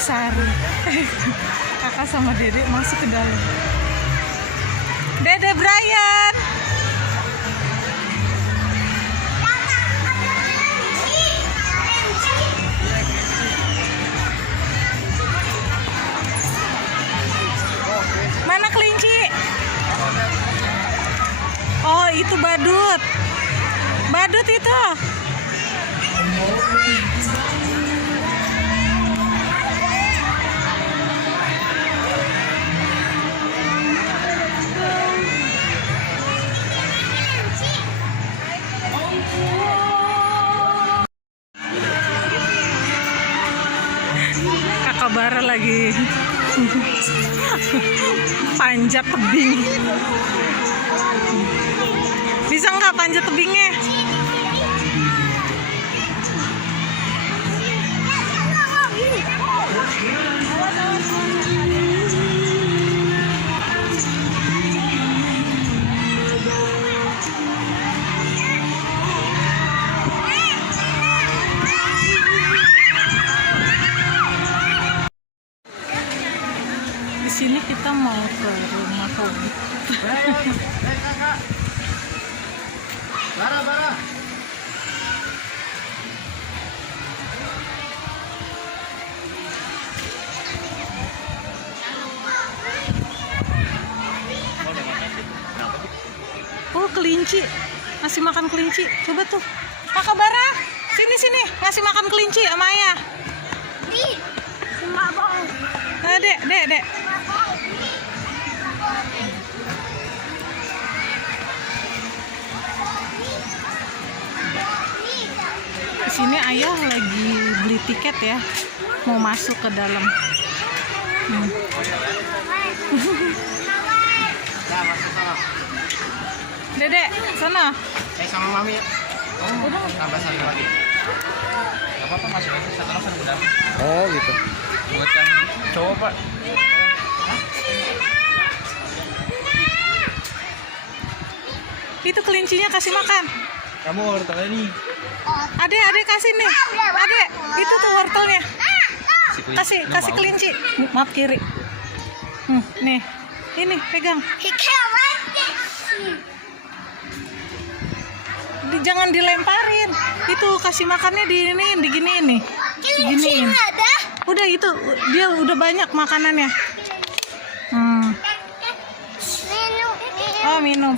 Sari. Kakak sama Dede masuk ke dalam. Dede Brian. Mana kelinci? Oh, itu badut. Badut itu. Kakak Bara lagi panjat tebing. Bisa nggak panjat tebingnya? Di sini kita mau ke rumah hobi. Bara. Oh, kelinci. Ngasih makan kelinci. Coba tuh. Kakak Bara, sini. Ngasih makan kelinci sama Ayah. Dek. Di sini Ayah lagi beli tiket ya. Mau masuk ke dalam. Nah, masuk sana. Dede, sana. Saya sama Mami ya. Udah. Tambah satu lagi. Gak apa-apa, masuk aja. Satu orang udah. Oh gitu. Buat yang cowok, Pak. Itu kelincinya kasih makan. Kamu wortelnya nih. Adek kasih nih. Adek, itu tuh wortelnya. Kasih kelinci. Maaf kiri. Nih. Ini pegang. Jangan dilemparin. Itu kasih makannya diginiin nih. Diginiin. Udah itu dia udah banyak makanannya. Oh, minum.